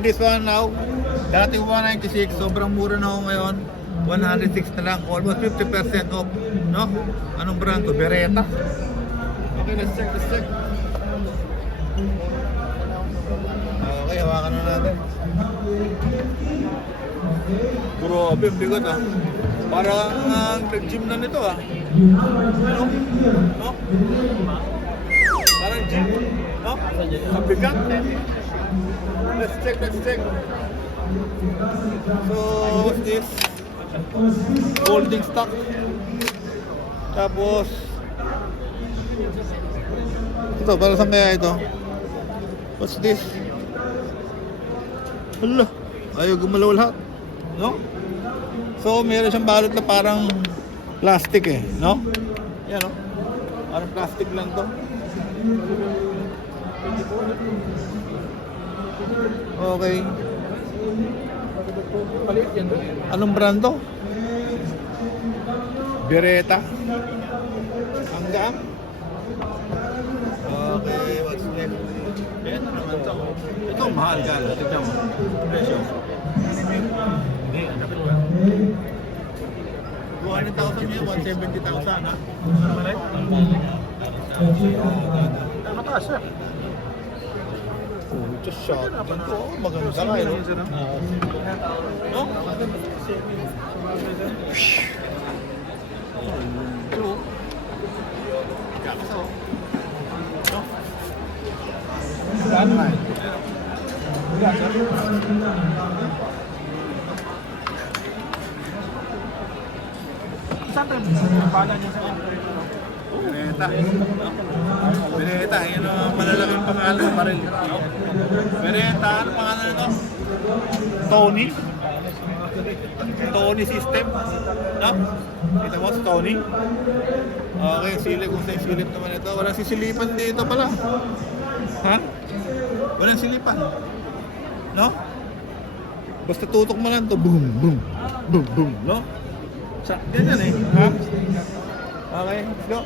And this one now, dati 196, sobrang mura na ako ngayon. 106 na lang, almost 50% off. No? Anong brand to? Beretta. Okay, let's check, let's check. Okay, hawakan na natin. Grabe, bigot ah. Parang nag-gym na nito ah. Ano? No? Parang gym. No? Ang bigat. Let's check, let's check. So, what's this? Folding stock. Tapos ito, para saan kaya ito? What's this? Hala, ayaw gumalaw lahat. No? So, meron siyang balot na parang plastic eh, no? Yan, no? Parang plastic lang to. Okay. Anong brand to? Beretta. Hanggang? Okay, what's next? Yan naman to. Ito, mahal ka. Tignan mo. Presyo. Hindi, kapit ba? 200,000 yun, 170,000 ha? Maray? Mataas siya. Oh, just shot. Ito, maganda ka eh. No? Ito. Kakasa oh. No? Saan na eh? Saan tayo? Pala niya sa Beretta. Beretta, yun ang malalaking pangalan pa rin. Beretta, ano pangalan nito? Tony. Tony system. No? Kita mo si Tony? Okay, silip. Kung sa'yo silip naman ito. Walang sisilipan dito pala. Ha? Walang silipan. No? Basta tutok mo lang ito. Boom, boom. Boom, boom. No? Ganyan eh. Ha? Okay, let's go.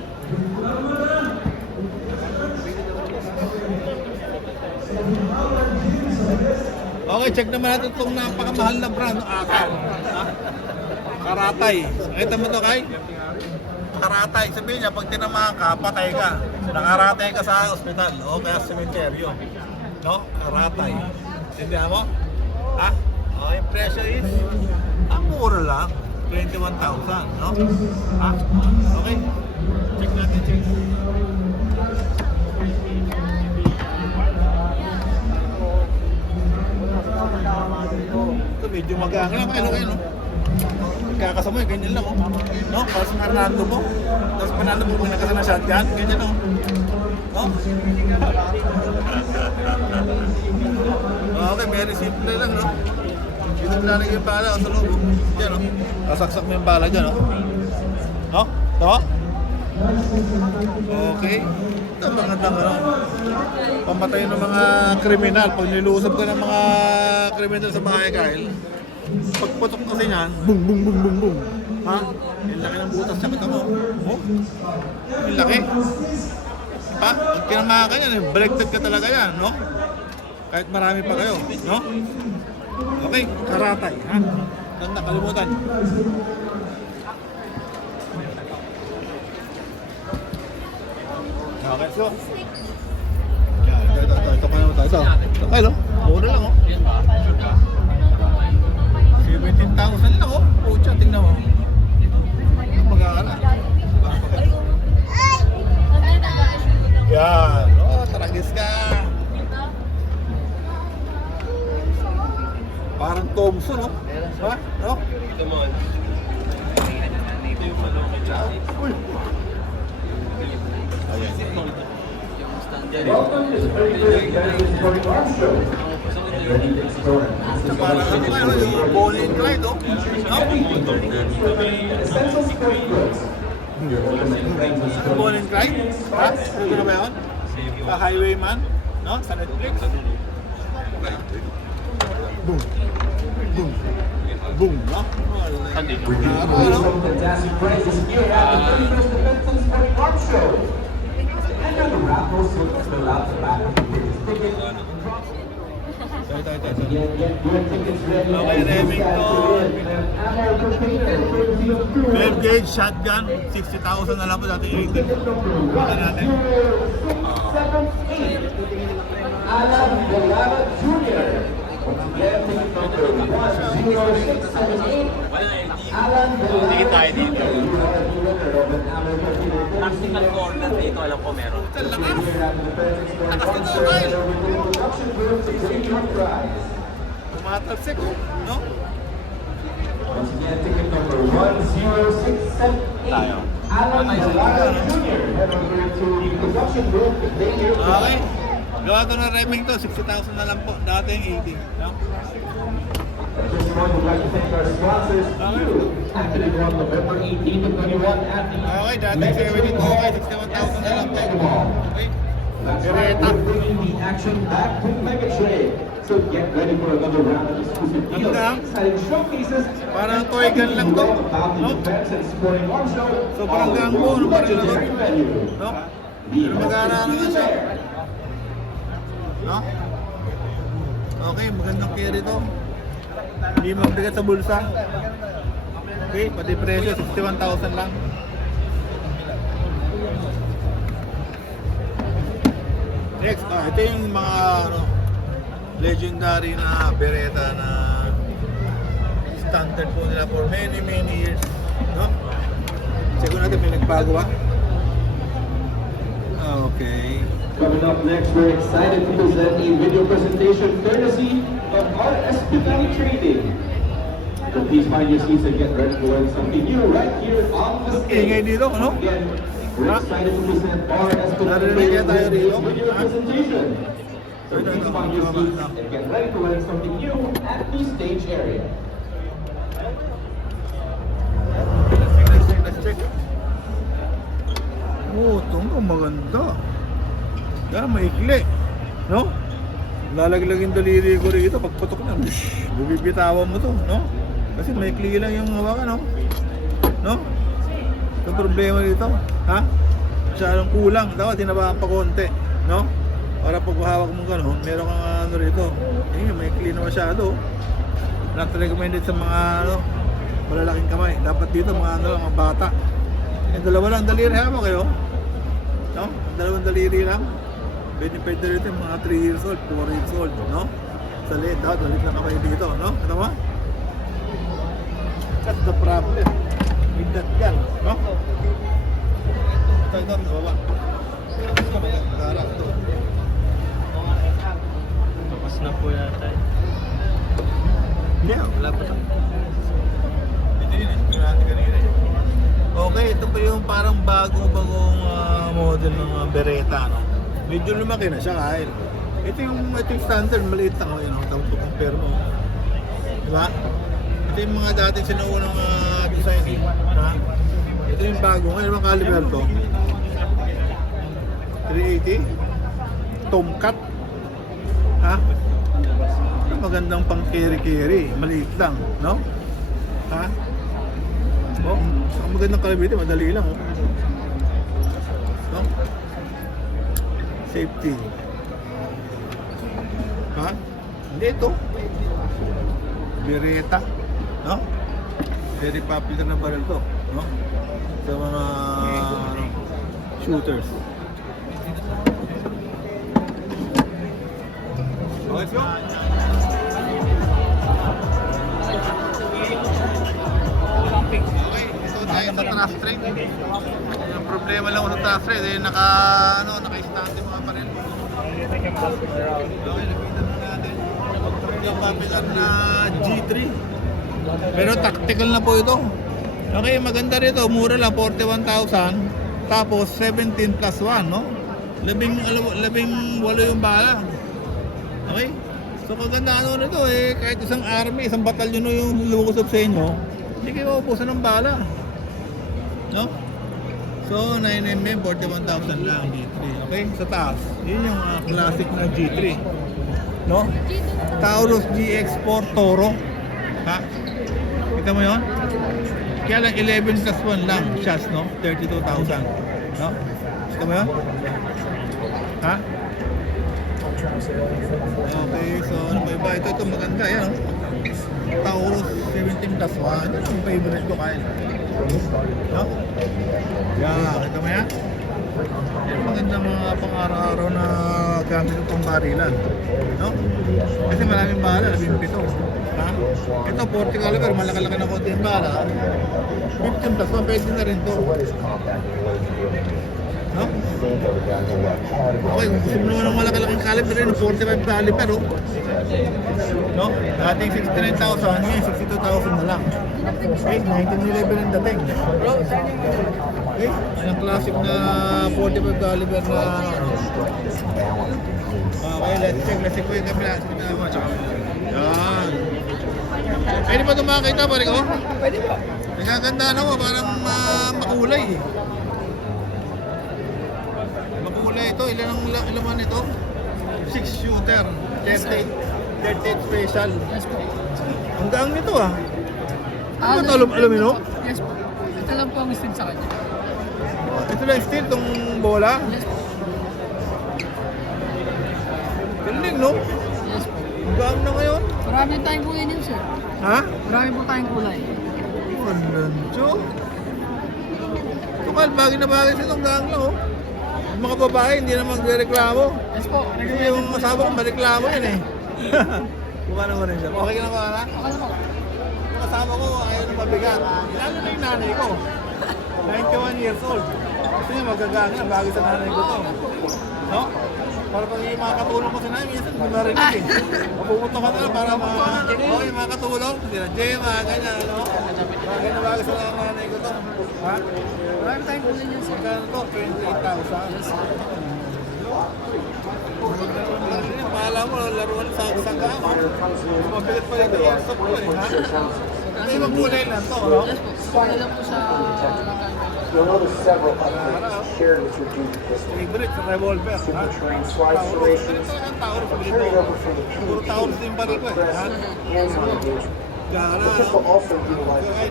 Okay, check naman natin itong napakamahal na brand. Akal. Karatay. Nakita mo ito, Kay? Karatay. Sabihin niya, pag tinamaan ka, patay ka. Nakaratay ka sa ospital o kaya sa cementerio. No? Karatay. Tindihan mo? Ha? Okay, presyo is ang mura lang. 21,000, no? Ha? Okay. Check natin, check. Ito medyo magaan lang. Ano kayo, no? Magkakasama yun, ganyan lang, oh. No? Para sa Fernando mo. Tapos Fernando mo kung nagkasama na shotgun, ganyan, oh. No? Okay, very simple lang, no? Dito nilalagay yung pala o sa loob. Diyan, no? Kasaksak mo yung pala dyan, no? No? Ito? Okay. Ito ang magandang, ano? Pamatay ng mga kriminal. Pag nilusap ka ng mga kriminal sa bahay, Kyle, pagputok kasi niyan, boom, boom, boom, boom, boom. Ha? Yung laki ng butas sa kita mo. Oh? Yung laki. Ha? Pag kinamahan ka yan, breakted ka talaga yan, no? Kahit marami pa kayo, no? Okay, karatay, ha? Ganda, kalimutan. Okay, so. Ito pa naman tayo. Ito. Ay, no? Mura lang, oh. 17,000 lang, oh. Pucha, tingnan mo. Mag-aala. Yan. Oh, taragis ka. Parang Thompson, no? Ha? No? Ito mo. Ito yung malaki. Uy! Ito parang ano nga, yung Bonnie and Clyde, oh. No? Bonnie and Clyde? Ha? Ano na ba yun? Sa Highwayman? No? Sa Netflix? Boom. Boom. Boom, no? Fantastic prizes here at the 31st Defense Sporting Arts Show. Enter the raffle, so it's the last back of the ticket. Tayo. Again, get your tickets ready Okay, as we Remington. stand to win an ammo container courtesy of Crew. 12 gauge shotgun, 60,000 na lang po dati 80. Ticket number Baka natin. 10678. Alan Velara Jr. Once again, ticket number 10678. Alan Velara Jr. You are the winner of an ammo container courtesy Tactical of corner dito, alam ko meron. Tumatalsik, no? Once again, ticket number 10678. Tayo. Alan Velara Jr. Head over to the production room if they hear from Okay. Gawa ito ng Remington, 60,000 na lang po. Dating 80. No? At this point, we'd like to thank our sponsors, Q, happening on November 18 to 21 at the Okay, dating 72. Okay, 61,000 na lang po. Mega Mall. Okay. That's right, we're bringing the action back to Mega Trade. So get ready for another round of exclusive deals, Ganda. exciting showcases, Parang toy gun lang to. about the No? Defense and Sporting Arms Show. So, parang all gambo, over no? Parang legendary venue. No? The Pero mag-aaralan nga siya. there. No? Okay, magandang carry to. Hindi mabigat sa bulsa. Okay, pati presyo, 61,000 lang. Next, ito yung mga legendary na Beretta na standard po nila for many years. No? Check ko natin, may nagbago ba? Okay. Coming up next, we're excited to present a video presentation courtesy of RS Valley Trading. So please find your seats and get ready to learn something new right here on the Ingay stage. dito, no? Again, we're Ha? excited to present RS Valley Narinig kaya Trading tayo with rito? this video Ha? presentation. So Ito, please ito, find your ito, seats ito. and get ready to learn something new at the stage area. Let's check. Oh, ito nga, maganda. Yan, maikli. No? Lalaglag yung daliri ko rito. Pagputok na, bubibitawan mo to. No? Kasi maikli lang yung hawakan, no? No? Ito problema dito. Ha? Masyadong kulang. Dapat tinabaan pa konti. No? Para pag hawak mo gano'n, meron kang ano rito. Eh, maikli na masyado. Not recommended sa mga ano, malalaking kamay. Dapat dito mga ano lang, mga bata. Yung dalawa lang daliri, hama kayo? No? Dalawang daliri lang. Pwede rito yung mga 3 years old, 4 years old, no? Sa liit, dapat ulit lang kamay dito, no? Ano mo? That's the problem with that gun, no? Ito, baba. Ito, magkakarap ito. Tapos na po yata. Yeah, wala pa ito. Ito yun, ito natin kanina. Okay, ito pa yung parang bagong model ng Beretta, no? Medyo lumaki na siya kahit. Ito yung standard, maliit lang, yun, tapos compare mo. Diba? Ito yung mga dating sinuunang design, ha? Ito yung bago, ngayon ang caliber to. 380 Tomcat, ha? Magandang pang carry, maliit lang, no? Ha? Oh, ang magandang caliber, madali lang, oh. No? Safety. Ha? Hindi ito. Beretta, no? Very popular na barrel to, no? Sa mga ano, shooters. Okay, let's go. Okay, ito tayo sa trust train. Yung problema lang sa trust train, eh, naka-stand yung mga panel. Okay, nakita na natin. Yung popular na G3. Pero tactical na po ito. Okay, maganda rito. Mura lang, 41,000. Tapos 17 plus 1, no? Labing walo yung bala. Okay? So kagandaan mo nito eh, kahit isang army, isang batalyon yung lumusog sa inyo, hindi kayo maubusan ng bala. No? So 9mm, 41,000 lang G3. Okay? Sa taas, yun yung classic na G3. No? Taurus GX4 Toro. Ha? Kita mo yun? Kaya lang 11 plus 1 lang shots, no? 32,000. No? Kita mo yun? Ha? Okay, so ano pa iba? Ito maganda yan. Taurus 17+1. Ito ang favorite ko, Kyle. No? Yeah, kita mo yan? Maganda mga pang-araw-araw na gamit ng pambarilan. No? Kasi maraming bala, 17. Ha? Ito 40 caliber, malaki-laki na konti yung bala. 15+1, pwede na rin to. No? Okay, kung gusto mo naman ng malaki-laking caliber rin, 45 caliber, oh. No? Dating 69,000, ngayon 62,000 na lang. Okay, 1911 ang dating. Okay, ang classic na 45 caliber na okay, let's check ko yung kabila. Yan. Pwede ba ito makakita, pare ko? Pwede po. Nagaganda na mo, parang makulay eh. Makulay ito, ilan ang laman ito? 6 shooter, 38 special. Yes po. Ang gaang nito ah. Ano ba ito, alumino? Yes po. Ito lang po ang steel sa kanya. Ito lang steel, itong bola. Yes po. Galing no? Yes po. Ang gaang na ngayon. Marami tayong kulay niyo, sir. Ha? Marami po tayong kulay. Walancho. Tukal, bagay na bagay sa itong gaang lang oh. Yung mga babae, hindi na magreklamo. Yes po. Kasi yung asawa ko, mareklamo yun eh. Mukha naman rin siya. Okay ka na ba na? Okay na po. Yung asawa ko, ayaw na mabigat. Lalo na yung nanay ko. 91 years old. Gusto niya magagaan na, bagay sa nanay ko to. No? Para pag yung mga katulong ko sa nanay, minsan hindi marinig eh. Mapupunta ka na lang para yung mga katulong, sila Jay, mga ganyan, no? Bagay na bagay sa nanay ko to. Ha? Marami tayong kulay niyo, sir. Magkano to? 28,000. Yes, sir. Paala mo, laruan sa sagaan. Mabigat pa rin ito yung stop ko eh, ha? Ito yung kulay lang to, no? Yes po. Kulay lang po sa langay. You'll notice several upgrades shared with your duty pistol. Favorite sa revolver, ha? Super train slide Taurus. serrations, Ito ang Taurus sa carried bilito. over from the Puro King Taurus din pa rin ko eh, ha? hands-on engagement. Gara, The pistol also utilizes okay.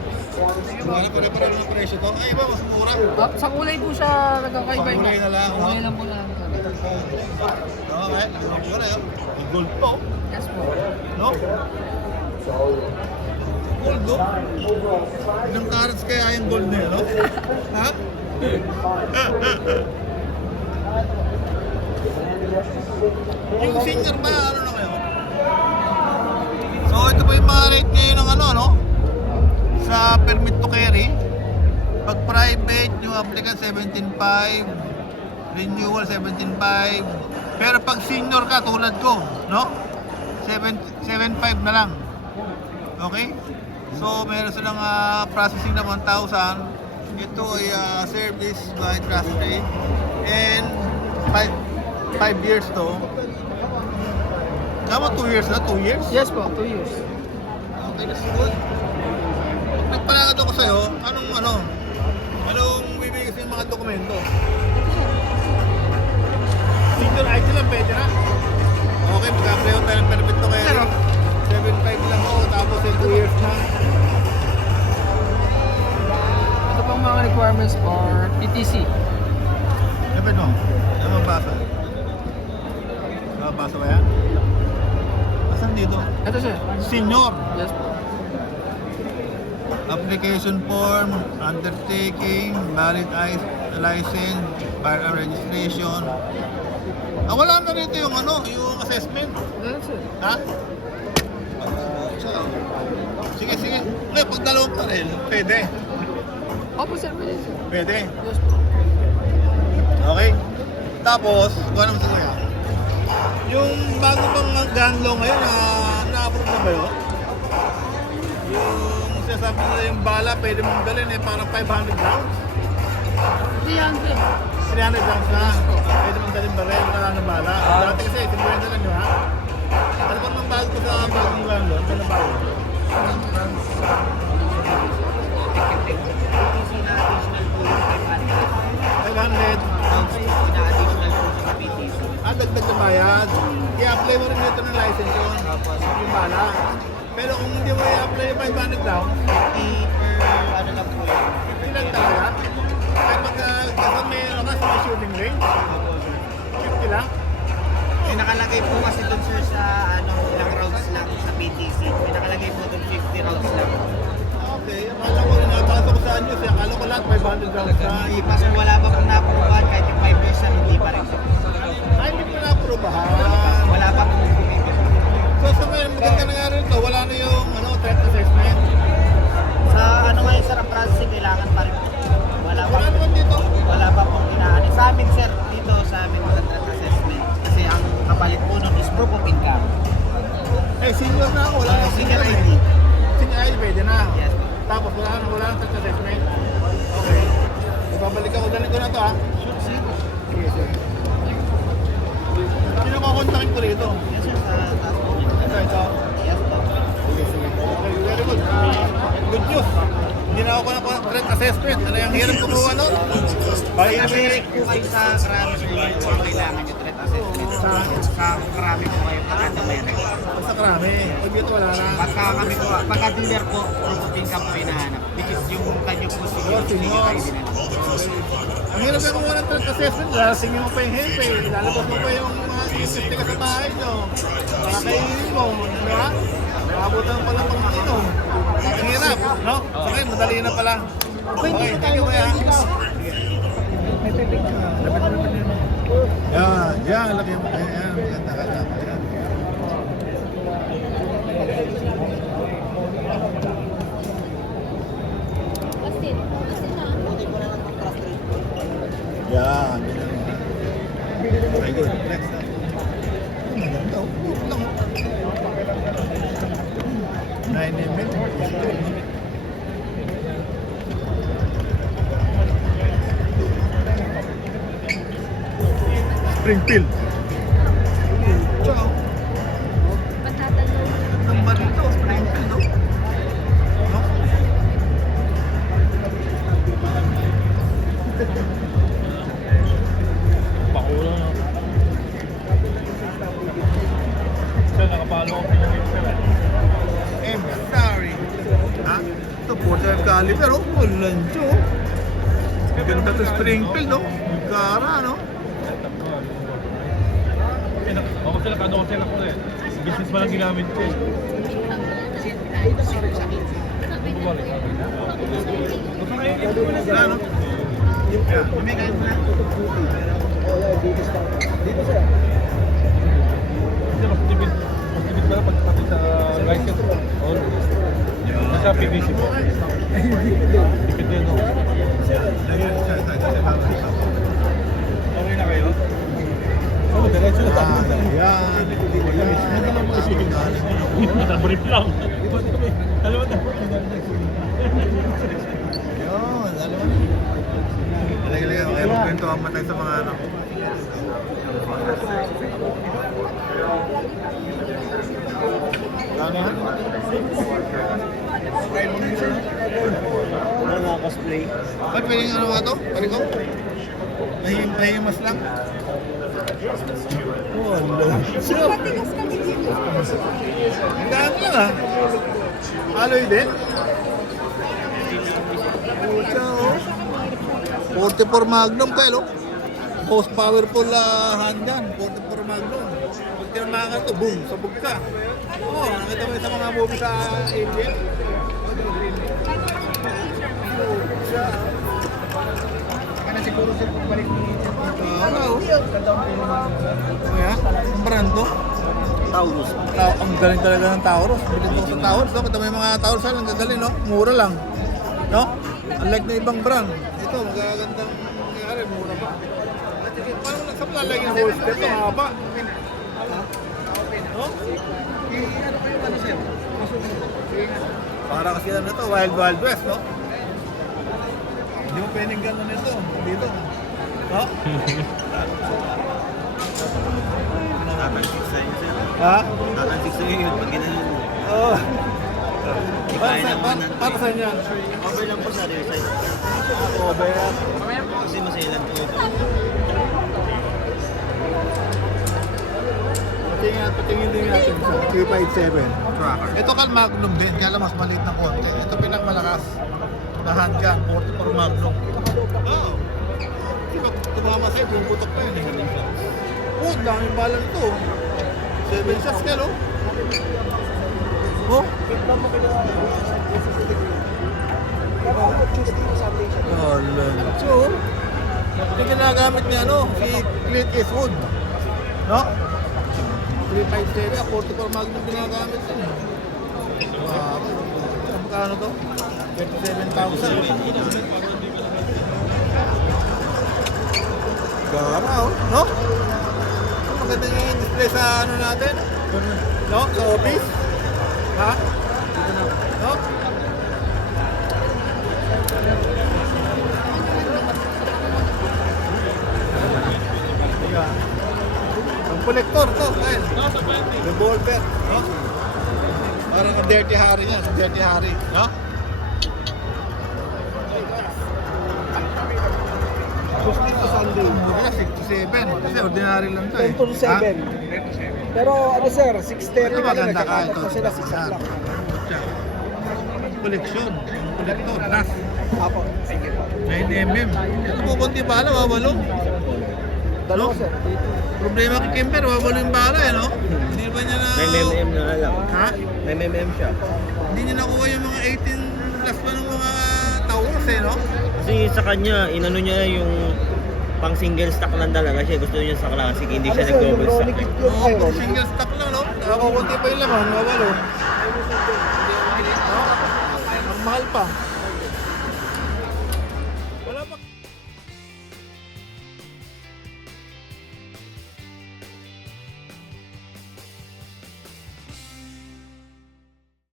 Wala pare-pareho ng presyo to. Ay, iba, mas mura. Sa kulay po siya nagkakaiba-iba. Sa kulay na lang, Kulay no? lang po na lang. Okay, ang mura yun. Ang gold po, Yes po. no? Gold, no? Ilang carats kaya yung gold na yun, no? Ha? Yung senior ba, ano na kayo? So ito po yung mga rate ngayon ng ano, no? Sa permit to carry. Pag private, yung applicant 17.5, renewal 17.5. Pero pag senior ka tulad ko, no? 7.5 na lang. Okay? So meron silang processing na 1,000. Ito ay service by Trust Trade. And 5 years to. Kama 2 years na? 2 years? Yes po, 2 years. Okay, that's good. Pag nagpalakad ako sa'yo, anong bibigay sa'yo yung mga dokumento? Senior ID lang, pwede na. Okay, mag-apply ako tayo ng permit to kayo. 7.5 lang ako, tapos 2 years na. Ito pang mga requirements for PTC. Dapat mo, ano mabasa? Mabasa ba yan? Asan dito? Ito sir. Senior! Yes po. Application form, undertaking, valid license, firearm registration. Wala na rito yung yung assessment. That's it. Ha? Sige, sige. Ngayon, pag dalawang pa rin, pwede. Opo sir, pwede sir. Pwede. Yes po. Okay. Tapos, kung ano sa kuya? Yung bago pang gun law ngayon, na-approve na ba yun? Yung sinasabi nila yung bala, pwede mong dalhin parang 500 rounds. 300. 300 rounds na. Pwede mong dalhin baril, wala na bala. Dati kasi, 50 lang yun ha. Ano pa naman bago sa bagong gun law? Ano na bago? Dagdag na bayad. I-apply mo rin dito ng license yun. Yung bala. Pero kung hindi mo i-apply yung 500 down, 50 lang talaga. Kahit magkasal may shooting range, 50 lang. May nakalagay po kasi doon sir sa ilang rounds lang sa PTC. May nakalagay po doon 50 rounds lang. Okay, akala ko napasok ko sa anyo. Akala ko lahat 500 rounds na. Hindi pa sir, wala pa pong na-approvean kahit yung 5 years na hindi pa rin. Ay, hindi ko na-aprobahan. Wala pa pong bumibig. So, sa ngayon, maganda nangyari ito. Wala na yung threat assessment. Sa ngayon sir, ang processing kailangan pa rin po. Wala pa Wala naman dito. Wala pa pong inaani. Sa amin sir, dito sa amin mag-threat assessment. Kasi ang kapalit po nun is proof of income. Eh, senior na ako. Wala na Senior senior ID. Senior ID, pwede na. Yes. Tapos, wala na threat assessment. Okay. Ibabalik ako. Dalhin ko na ito, ha? Sure, sir. Sige, sige. Sino kukontakin ko rito? Yes sir, sa taas po. Ito. Yes po. Sige, sige. Okay, very good. Good news. Hindi na ako na threat assessment. Ano yung hirap kumuha nun? Pag-direct po kayo sa karami sir, yun po ang kailangan yung threat assessment. Sa karami po kayo pagkanda may record. Basta karami. Pag dito wala na. Pagka dealer po, proof of income po hinahanap. Which is yung kanyo po senior ID na lang. Ang hirap yung kumuha ng threat assessment. Lasing mo pa yung hepe. Lalabas mo pa yung mga safety ka sa bahay nyo. Kakainin mo. Di ba? Nakabutan pa lang pang inom. Ang hirap. No? Sa akin, madali na pala. Okay, thank you kaya. Yan, laki mo. Yan, maganda ka na. Yan. Yan, very good. Next. Maganda, oh. Dito lang, oh. 9 mm. Springfield. Ciao. Number dito, Springfield, no? No? Pakulang na. Sir, nakapalo ko sa I'm sorry. Ha? Ito, quarter caliber, oh. Walang Diyo. Ganda to Springfield, no? Gara, no? Ako sila, kano sila ko eh. Business pa lang ginamit ko eh. Wala, no? Yeah. Kasi mas tipid pala pagkatapit sa license. Nasa PVC po. Tipid din, no? Okay na kayo? Oo, diretso na tayo. Yan. Natabrip lang. Alam mo na. Yun, alam mo. Talaga, kaya magkwento ang matay sa mga anak. Ano yan? Mga cosplay. Ba't pwedeng ano nga to? Pwede ko? Mahimas lang? Wala. Sure. Ang dami lang ah. Alloy din? Pucha oh. 44 Magnum tayo. Most powerful handgun. 44 Magnum. Pag tinamaan ka ito, boom, sabog ka. Oo, nakita mo yun sa mga movie sa Alien. Pucha. Kaya siguro sila pagbalik ni Hello. Kaya, ang brand to? Taurus. Ang galing talaga ng Taurus. Bilhin ko sa Taurus, no? Kita mo yung mga Taurus, ang gagaling, no? Mura lang. No? Unlike na ibang brand. Ito, magagandang nangyari, mura pa. Paano sa lalagyan ng holster? Ito, haba. No? Para kasi ano to, Wild Wild West, no? Hindi mo pwedeng gano'n nito. Dito. No? Tatansik sa inyo sir. Ha? Tatansik sa inyo yun pag ginanon. Oo. Kaya naman natin. Para saan yan? Over lang po sa rear side. Over. Kasi masailan po ito. Patingin din natin sa 357. Tracker. Ito kan Magnum din, kaya lang mas maliit na konti. Ito pinakamalakas na handgun, 44 Magnum. Oo. Diba, tumama sa'yo, yung putok pa yun. Oh, daming bala nito. 7 shots ka, no? Oh? Alam. So, ito ginagamit niya, no? Si Clint Eastwood. No? 357, 44 Magnum ginagamit yun eh. Wow. Magkano to? 37,000. Gara, oh. No? Maganda yung display sa ano natin? No? Sa office? Ha? No? Ang kolektor to, ayun. Revolver, no? Parang ang Dirty Harry niya, Dirty Harry, no? Sunday. Mura 67, kasi ordinary lang to eh. 10 to 7. Pero ano sir, 6:30 Ito pa rin. maganda ka Nagkakapat ito. na sila 6 o'clock. Koleksyon, kolektor, nas. Apo, sige po. 9mm. Ito po konti bala, wawalo. Dalawa sir. Problema kay Kemper, wawalo yung bala eh, no? Hindi ba niya na... 9mm na nga lang. Ha? 9mm siya. Hindi niya nakuha yung mga 18 plus pa ng mga towers eh, no? Kasi sa kanya, inano niya yung pang single stock lang talaga siya. Gusto niya sa classic, hindi siya Ano sir, yung nag-double stock. Ronnie eh. Gift yung Oo, Iron. pag single stock lang, no? Nakakunti pa yung laman, wawalo. No? Ang mahal pa.